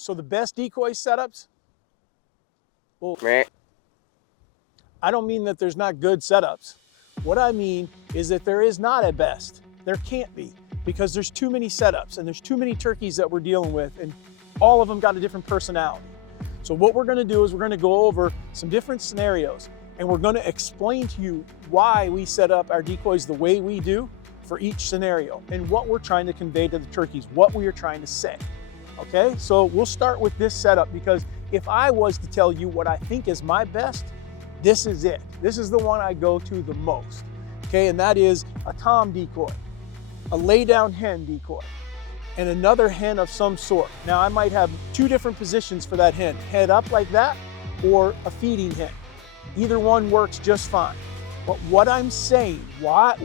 So the best decoy setups, well, I don't mean that there's not good setups. What I mean is that there is not a best. There can't be, because there's too many setups and there's too many turkeys that we're dealing with, and all of them got a different personality. So what we're gonna do is we're gonna go over some different scenarios, and we're gonna explain to you why we set up our decoys the way we do for each scenario, and what we're trying to convey to the turkeys, what we are trying to say. Okay, so we'll start with this setup, because if I was to tell you what I think is my best, this is it. This is the one I go to the most. Okay, and that is a tom decoy, a lay down hen decoy, and another hen of some sort. Now I might have two different positions for that hen, head up like that, or a feeding hen. Either one works just fine. But what I'm saying, why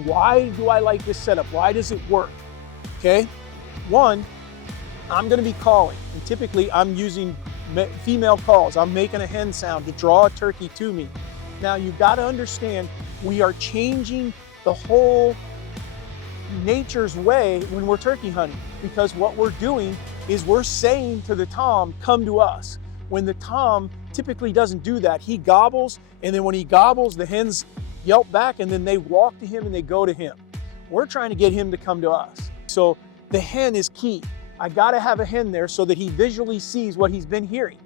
do I like this setup? Why does it work? Okay, one, I'm gonna be calling, and typically I'm using female calls. I'm making a hen sound to draw a turkey to me. Now you've got to understand, we are changing the whole nature's way when we're turkey hunting, because what we're doing is we're saying to the tom, come to us. When the tom typically doesn't do that, he gobbles, and then when he gobbles, the hens yelp back, and then they walk to him and they go to him. We're trying to get him to come to us. So the hen is key. I gotta have a hen there so that he visually sees what he's been hearing,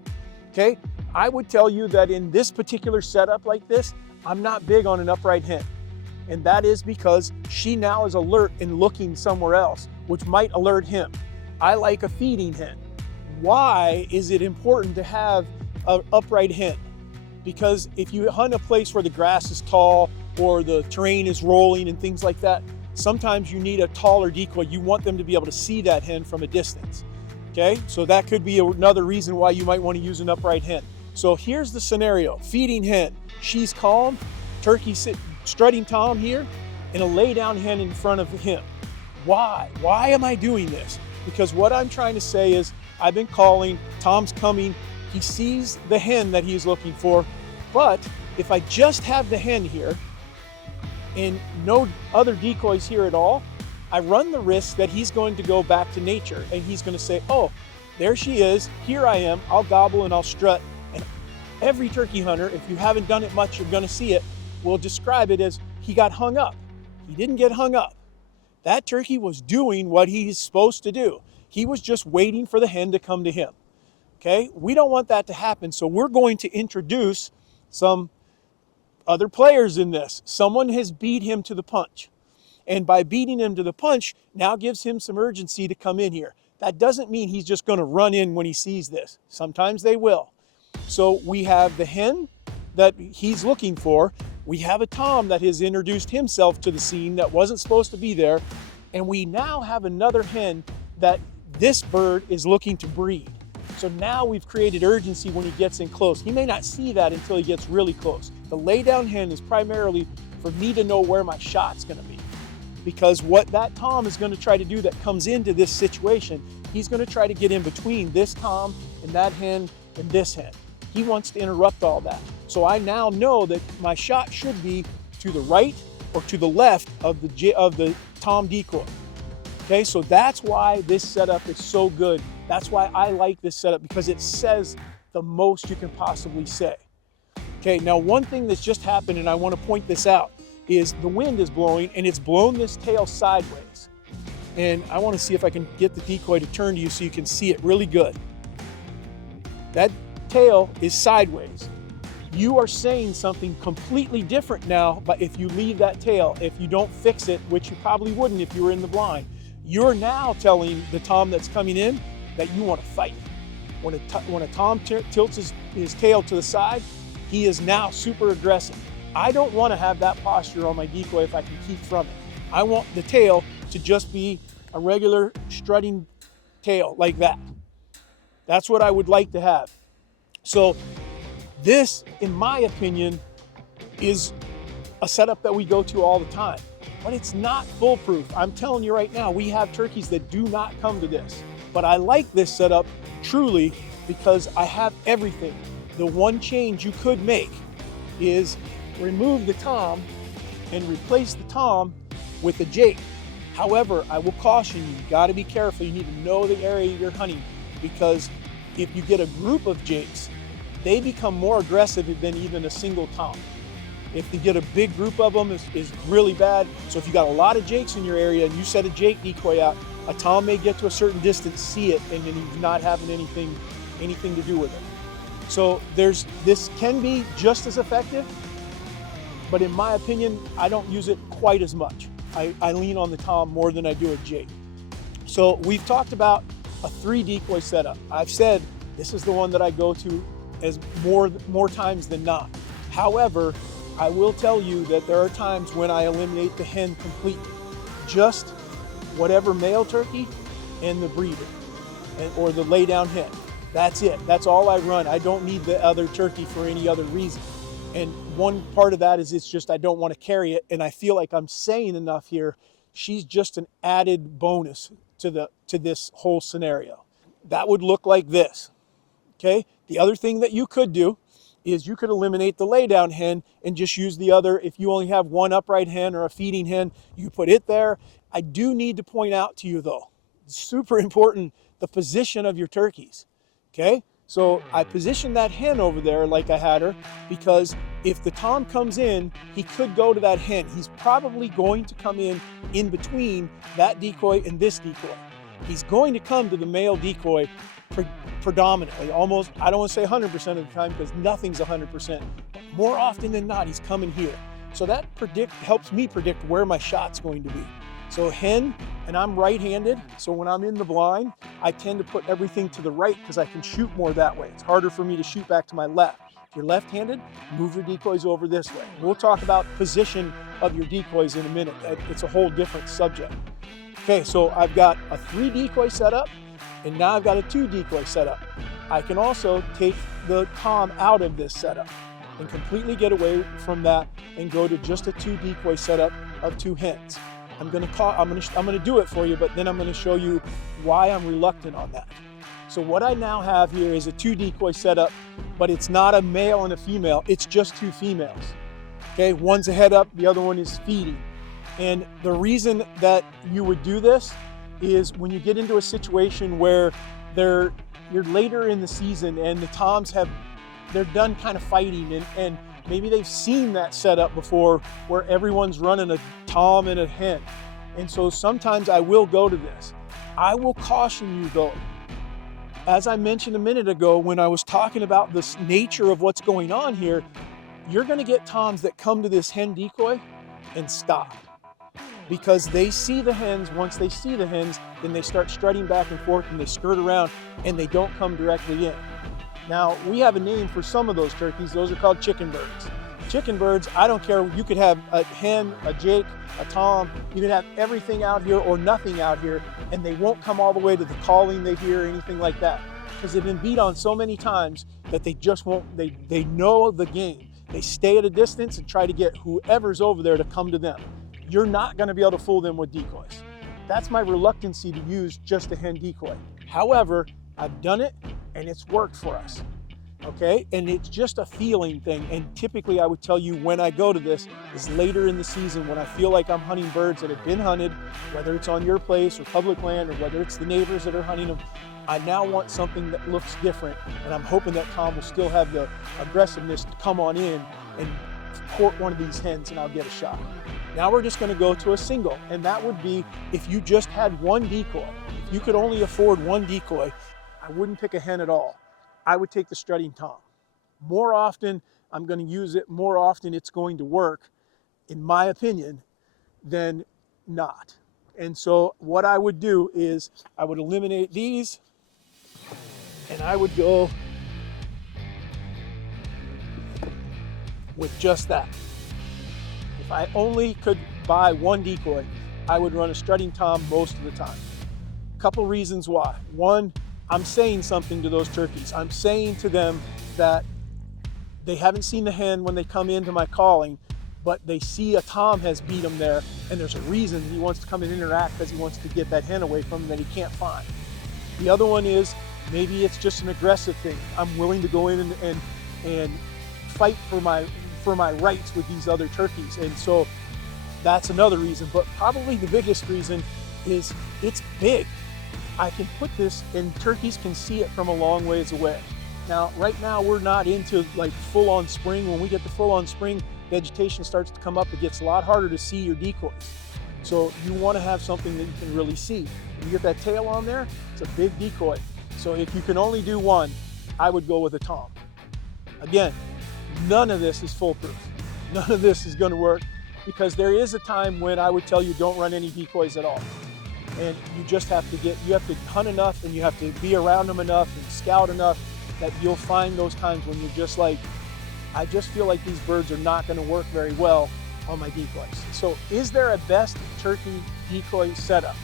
okay? I would tell you that in this particular setup like this, I'm not big on an upright hen. And that is because she now is alert and looking somewhere else, which might alert him. I like a feeding hen. Why is it important to have an upright hen? Because if you hunt a place where the grass is tall or the terrain is rolling and things like that, sometimes you need a taller decoy. You want them to be able to see that hen from a distance, okay? So that could be another reason why you might want to use an upright hen. So here's the scenario. Feeding hen, she's calm, turkey strutting tom here, and a lay down hen in front of him. Why? Why am I doing this? Because what I'm trying to say is, I've been calling, tom's coming, he sees the hen that he's looking for, but if I just have the hen here, and no other decoys here at all, I run the risk that he's going to go back to nature, and he's going to say, oh, there she is, here I am, I'll gobble and I'll strut. And every turkey hunter, if you haven't done it much, you're going to see it, will describe it as he got hung up. He didn't get hung up. That turkey was doing what he's supposed to do. He was just waiting for the hen to come to him. Okay, we don't want that to happen, so we're going to introduce some other players in this. Someone has beat him to the punch. And by beating him to the punch, now gives him some urgency to come in here. That doesn't mean he's just going to run in when he sees this. Sometimes they will. So we have the hen that he's looking for. We have a tom that has introduced himself to the scene that wasn't supposed to be there. And we now have another hen that this bird is looking to breed. So now we've created urgency when he gets in close. He may not see that until he gets really close. The lay down hen is primarily for me to know where my shot's gonna be. Because what that tom is gonna try to do that comes into this situation, he's gonna try to get in between this tom and that hen and this hen. He wants to interrupt all that. So I now know that my shot should be to the right or to the left of the tom decoy. Okay, so that's why this setup is so good. That's why I like this setup, because it says the most you can possibly say. Okay, now one thing that's just happened, and I want to point this out, is the wind is blowing and it's blown this tail sideways. And I want to see if I can get the decoy to turn to you so you can see it really good. That tail is sideways. You are saying something completely different now, but if you leave that tail, if you don't fix it, which you probably wouldn't if you were in the blind, you're now telling the tom that's coming in that you want to fight. When a tom tilts his tail to the side, he is now super aggressive. I don't want to have that posture on my decoy if I can keep from it. I want the tail to just be a regular strutting tail like that. That's what I would like to have. So this, in my opinion, is a setup that we go to all the time, but it's not foolproof. I'm telling you right now, we have turkeys that do not come to this. But I like this setup truly because I have everything. The one change you could make is remove the tom and replace the tom with a jake. However, I will caution you, you gotta be careful. You need to know the area you're hunting, because if you get a group of jakes, they become more aggressive than even a single tom. If you get a big group of them, is really bad. So if you got a lot of jakes in your area and you set a jake decoy out, a tom may get to a certain distance, see it, and then he's not having anything to do with it. So this can be just as effective, but in my opinion, I don't use it quite as much. I lean on the tom more than I do a jake. So we've talked about a 3 decoy setup. I've said this is the one that I go to as more times than not. However, I will tell you that there are times when I eliminate the hen completely. Just whatever male turkey and the breeder or the lay down hen. That's it. That's all I run. I don't need the other turkey for any other reason. And one part of that is it's just I don't want to carry it, and I feel like I'm saying enough here. She's just an added bonus to this whole scenario. That would look like this. Okay? The other thing that you could do is you could eliminate the laydown hen and just use the other. If you only have one upright hen or a feeding hen, you put it there. I do need to point out to you though, it's super important, the position of your turkeys. Okay? So I positioned that hen over there like I had her because if the tom comes in, he could go to that hen. He's probably going to come in between that decoy and this decoy. He's going to come to the male decoy predominantly, almost, I don't want to say 100% of the time because nothing's 100%, but more often than not, he's coming here. So that helps me predict where my shot's going to be. So hen, and I'm right-handed, so when I'm in the blind, I tend to put everything to the right because I can shoot more that way. It's harder for me to shoot back to my left. If you're left-handed, move your decoys over this way. We'll talk about position of your decoys in a minute. It's a whole different subject. Okay, so I've got a 3 decoy setup, and now I've got a 2 decoy setup. I can also take the tom out of this setup and completely get away from that and go to just a 2 decoy setup of 2 hens. I'm gonna do it for you, but then I'm gonna show you why I'm reluctant on that. So what I now have here is a 2 decoy setup, but it's not a male and a female, it's just 2 females. Okay, one's a head up, the other one is feeding. And the reason that you would do this is when you get into a situation where you're later in the season and the toms they're done kind of fighting and maybe they've seen that setup before where everyone's running a tom and a hen. And so sometimes I will go to this. I will caution you though, as I mentioned a minute ago when I was talking about this nature of what's going on here, you're gonna get toms that come to this hen decoy and stop. Because they see the hens. Once they see the hens, then they start strutting back and forth and they skirt around and they don't come directly in. Now, we have a name for some of those turkeys. Those are called chicken birds. Chicken birds, I don't care. You could have a hen, a jake, a tom. You could have everything out here or nothing out here, and they won't come all the way to the calling they hear or anything like that. Because they've been beat on so many times that they just won't, they know the game. They stay at a distance and try to get whoever's over there to come to them. You're not gonna be able to fool them with decoys. That's my reluctancy to use just a hen decoy. However, I've done it and it's worked for us, okay? And it's just a feeling thing. And typically I would tell you when I go to this is later in the season when I feel like I'm hunting birds that have been hunted, whether it's on your place or public land or whether it's the neighbors that are hunting them. I now want something that looks different, and I'm hoping that Tom will still have the aggressiveness to come on in and court one of these hens and I'll get a shot. Now we're just gonna go to a single, and that would be if you just had 1 decoy. If you could only afford 1 decoy, I wouldn't pick a hen at all. I would take the strutting tom. More often, I'm gonna use it, more often it's going to work, in my opinion, than not. And so what I would do is I would eliminate these, and I would go with just that. If I only could buy 1 decoy, I would run a strutting tom most of the time. Couple reasons why. One, I'm saying something to those turkeys. I'm saying to them that they haven't seen the hen when they come into my calling, but they see a tom has beat them there, and there's a reason he wants to come and interact because he wants to get that hen away from him that he can't find. The other one is maybe it's just an aggressive thing. I'm willing to go in and fight for my rights with these other turkeys, and so that's another reason. But probably the biggest reason is it's big. I can put this and turkeys can see it from a long ways away. Now, right now we're not into like full-on spring. When we get the full-on spring, vegetation starts to come up. It gets a lot harder to see your decoys. So you want to have something that you can really see. When you get that tail on there, it's a big decoy. So if you can only do one, I would go with a tom. Again, none of this is foolproof. None of this is going to work, because there is a time when I would tell you don't run any decoys at all. And you just have to hunt enough, and you have to be around them enough and scout enough that you'll find those times when you're just like, I just feel like these birds are not going to work very well on my decoys. So is there a best turkey decoy setup?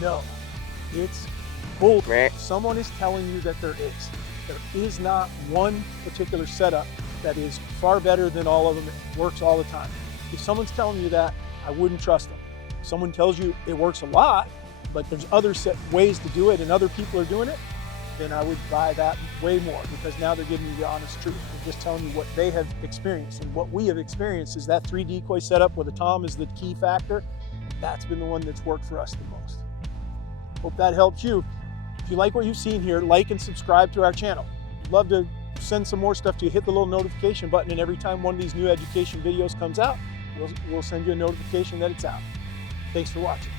No, it's bull. Someone is telling you that there is. There is not one particular setup that is far better than all of them. It works all the time. If someone's telling you that, I wouldn't trust them. If someone tells you it works a lot, but there's other ways to do it and other people are doing it, then I would buy that way more, because now they're giving you the honest truth. They're just telling you what they have experienced. And what we have experienced is that 3 decoy setup with a tom is the key factor. That's been the one that's worked for us the most. Hope that helps you. If you like what you've seen here, like and subscribe to our channel. We'd love to send some more stuff to you. Hit the little notification button, and every time one of these new education videos comes out, we'll send you a notification that it's out. Thanks for watching.